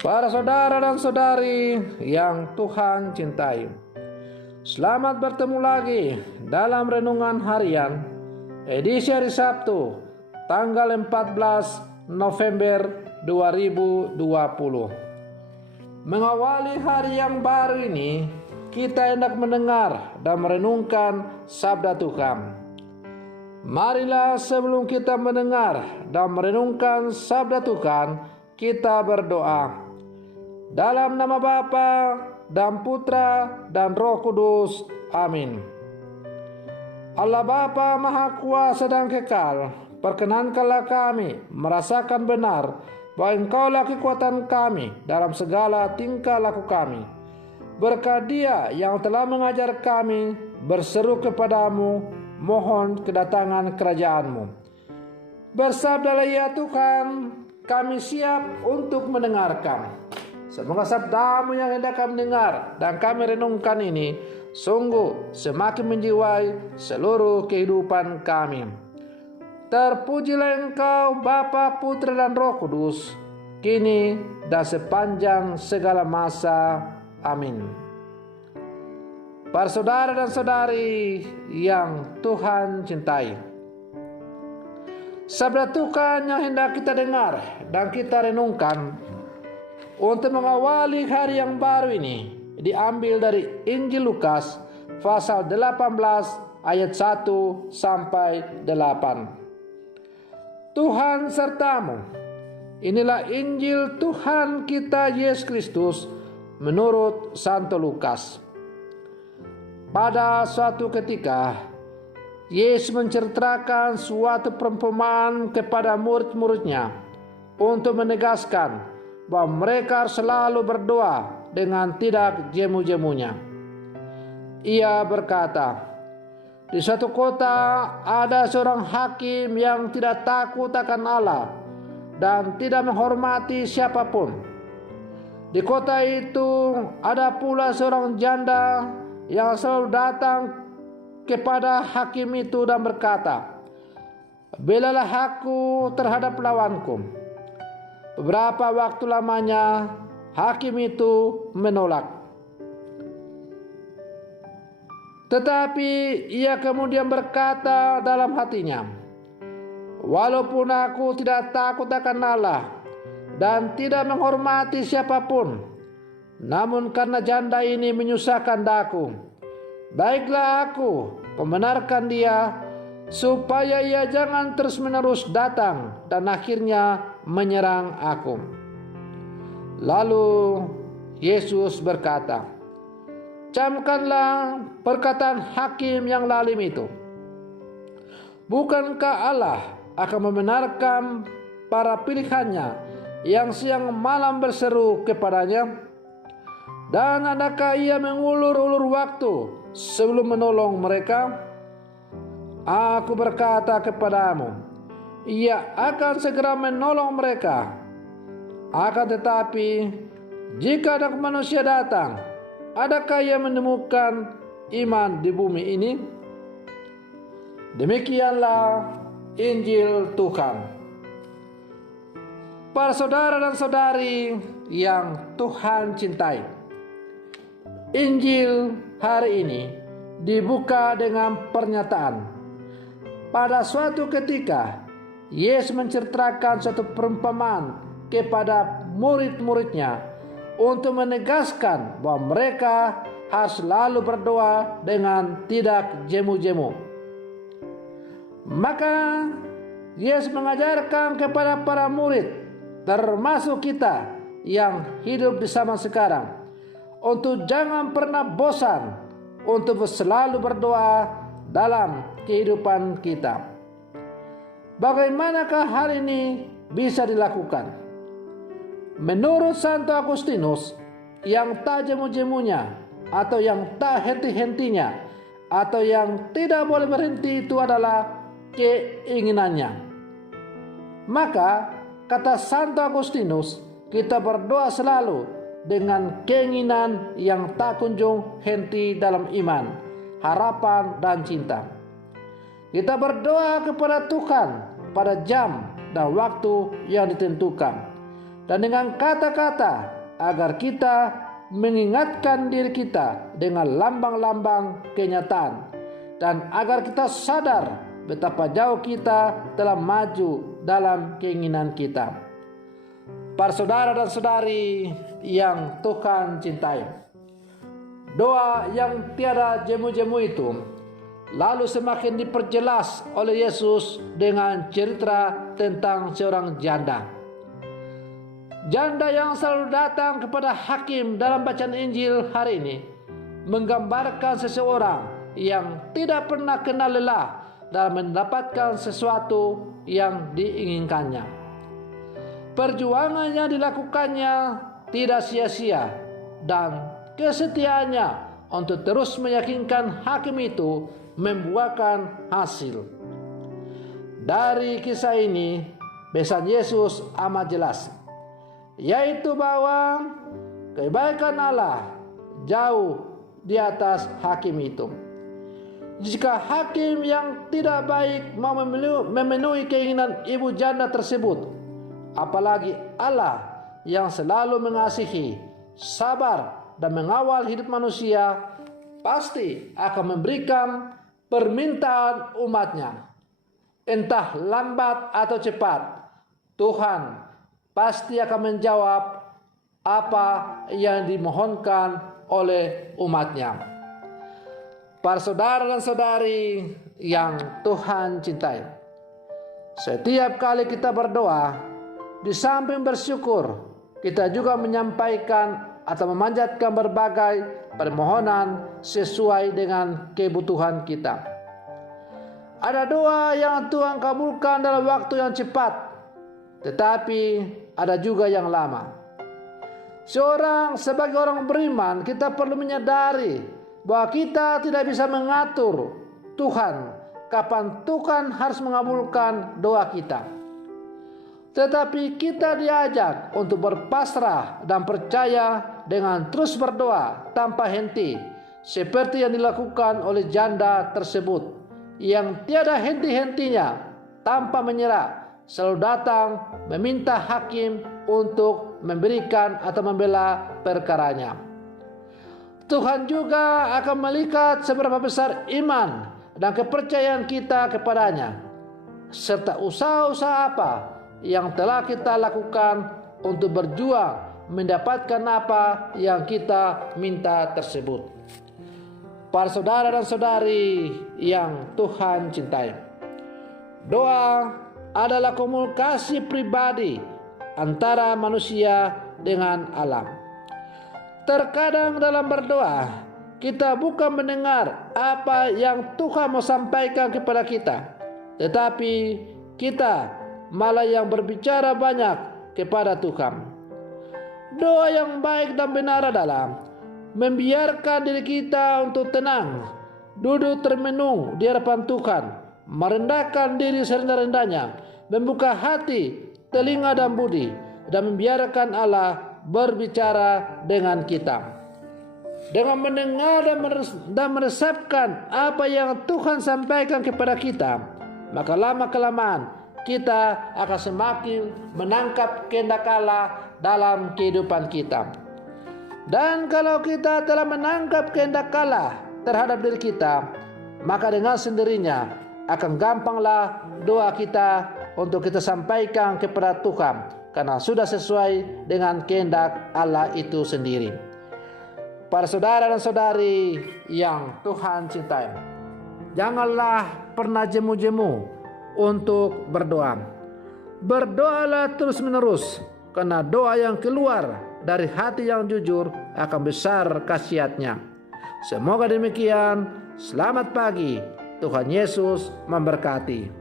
Para saudara dan saudari yang Tuhan cintai, selamat bertemu lagi dalam Renungan Harian edisi hari Sabtu tanggal 14 November 2020. Mengawali hari yang baru ini, kita hendak mendengar dan merenungkan sabda Tuhan. Marilah sebelum kita mendengar dan merenungkan sabda Tuhan, kita berdoa. Dalam nama Bapa dan Putra dan Roh Kudus. Amin. Allah Bapa Maha Kuasa dan Kekal, perkenankanlah kami merasakan benar bahwa Engkaulah kekuatan kami dalam segala tingkah laku kami. Berkat Dia yang telah mengajar kami berseru kepadamu, mohon kedatangan kerajaan-Mu. Bersabdalah ya Tuhan, kami siap untuk mendengarkan. Semoga sabda-Mu yang hendak kami dengar dan kami renungkan ini sungguh semakin menjiwai seluruh kehidupan kami. Terpujilah Engkau Bapa, Putra dan Roh Kudus, kini dan sepanjang segala masa. Amin. Para saudara dan saudari yang Tuhan cintai, sabda Tuhan yang hendak kita dengar dan kita renungkan untuk mengawali hari yang baru ini diambil dari Injil Lukas pasal 18 ayat 1 sampai 8. Tuhan sertamu. Inilah Injil Tuhan kita Yesus Kristus menurut Santo Lukas. Pada suatu ketika, Yesus menceritakan suatu perumpamaan kepada murid-muridnya untuk menegaskan bahwa mereka harus selalu berdoa dengan tidak jemu-jemunya. Ia berkata, di suatu kota ada seorang hakim yang tidak takut akan Allah dan tidak menghormati siapapun. Di kota itu ada pula seorang janda yang selalu datang kepada hakim itu dan berkata, belalah aku terhadap lawanku. Beberapa waktu lamanya hakim itu menolak. Tetapi ia kemudian berkata dalam hatinya, walaupun aku tidak takut akan Allah dan tidak menghormati siapapun, namun karena janda ini menyusahkan daku, baiklah aku membenarkan dia supaya ia jangan terus-menerus datang dan akhirnya menyerang aku. Lalu Yesus berkata, camkanlah perkataan hakim yang lalim itu. Bukankah Allah akan membenarkan para pilihannya yang siang malam berseru kepadanya? Dan adakah ia mengulur-ulur waktu sebelum menolong mereka? Aku berkata kepadamu, ia akan segera menolong mereka. Akan tetapi, jika Anak Manusia datang, adakah ia menemukan iman di bumi ini? Demikianlah Injil Tuhan. Para saudara dan saudari yang Tuhan cintai, Injil hari ini dibuka dengan pernyataan. Pada suatu ketika, Yesus menceritakan suatu perumpamaan kepada murid-muridnya untuk menegaskan bahwa mereka harus selalu berdoa dengan tidak jemu-jemu. Maka Yesus mengajarkan kepada para murid, termasuk kita yang hidup di zaman sekarang, untuk jangan pernah bosan untuk selalu berdoa dalam kehidupan kita. Bagaimanakah hal ini bisa dilakukan? Menurut Santo Agustinus, yang tak jemu-jemunya atau yang tak henti-hentinya atau yang tidak boleh berhenti itu adalah keinginannya. Maka kata Santo Agustinus, kita berdoa selalu dengan keinginan yang tak kunjung henti dalam iman, harapan dan cinta. Kita berdoa kepada Tuhan pada jam dan waktu yang ditentukan. dan dengan kata-kata, agar kita mengingatkan diri kita dengan lambang-lambang kenyataan, dan agar kita sadar betapa jauh kita telah maju dalam keinginan kita. Para saudara dan saudari yang Tuhan cintai, doa yang tiada jemu-jemu itu lalu semakin diperjelas oleh Yesus dengan cerita tentang seorang janda. Janda yang selalu datang kepada hakim dalam bacaan Injil hari ini menggambarkan seseorang yang tidak pernah kenal lelah dalam mendapatkan sesuatu yang diinginkannya. Perjuangannya dilakukannya tidak sia-sia, dan kesetiaannya untuk terus meyakinkan hakim itu membuahkan hasil. Dari kisah ini, pesan Yesus amat jelas, yaitu bahwa kebaikan Allah jauh di atas hakim itu. Jika hakim yang tidak baik mau memenuhi keinginan ibu janda tersebut, apalagi Allah yang selalu mengasihi, sabar, dan mengawal hidup manusia, pasti akan memberikan permintaan umatnya. Entah lambat atau cepat, Tuhan pasti akan menjawab apa yang dimohonkan oleh umatnya. Para saudara dan saudari yang Tuhan cintai, setiap kali kita berdoa, di samping bersyukur, kita juga menyampaikan atau memanjatkan berbagai permohonan sesuai dengan kebutuhan kita. Ada doa yang Tuhan kabulkan dalam waktu yang cepat, tetapi ada juga yang lama. Sebagai orang beriman, kita perlu menyadari bahwa kita tidak bisa mengatur Tuhan kapan Tuhan harus mengabulkan doa kita. Tetapi kita diajak untuk berpasrah dan percaya dengan terus berdoa tanpa henti, seperti yang dilakukan oleh janda tersebut yang tiada henti-hentinya tanpa menyerah, selalu datang meminta hakim untuk memberikan atau membela perkaranya. Tuhan juga akan melihat seberapa besar iman dan kepercayaan kita kepadanya, serta usaha-usaha apa yang telah kita lakukan untuk berjuang mendapatkan apa yang kita minta tersebut. Para saudara dan saudari yang Tuhan cintai, doa adalah komunikasi pribadi antara manusia dengan alam. Terkadang dalam berdoa, kita bukan mendengar apa yang Tuhan mau sampaikan kepada kita, tetapi kita malah yang berbicara banyak kepada Tuhan. Doa yang baik dan benar adalah membiarkan diri kita untuk tenang, duduk termenung di hadapan Tuhan, merendahkan diri serendah-rendahnya, membuka hati, telinga, dan budi, dan membiarkan Allah berbicara dengan kita. Dengan mendengar dan meresapkan apa yang Tuhan sampaikan kepada kita, maka lama-kelamaan kita akan semakin menangkap kehendak Allah dalam kehidupan kita. Dan kalau kita telah menangkap kehendak Allah terhadap diri kita, maka dengan sendirinya akan gampanglah doa kita untuk kita sampaikan kepada Tuhan, karena sudah sesuai dengan kehendak Allah itu sendiri. Para saudara dan saudari yang Tuhan cintai, janganlah pernah jemu-jemu untuk berdoa. Berdoalah terus-menerus, karena doa yang keluar dari hati yang jujur akan besar khasiatnya. Semoga demikian. Selamat pagi. Tuhan Yesus memberkati.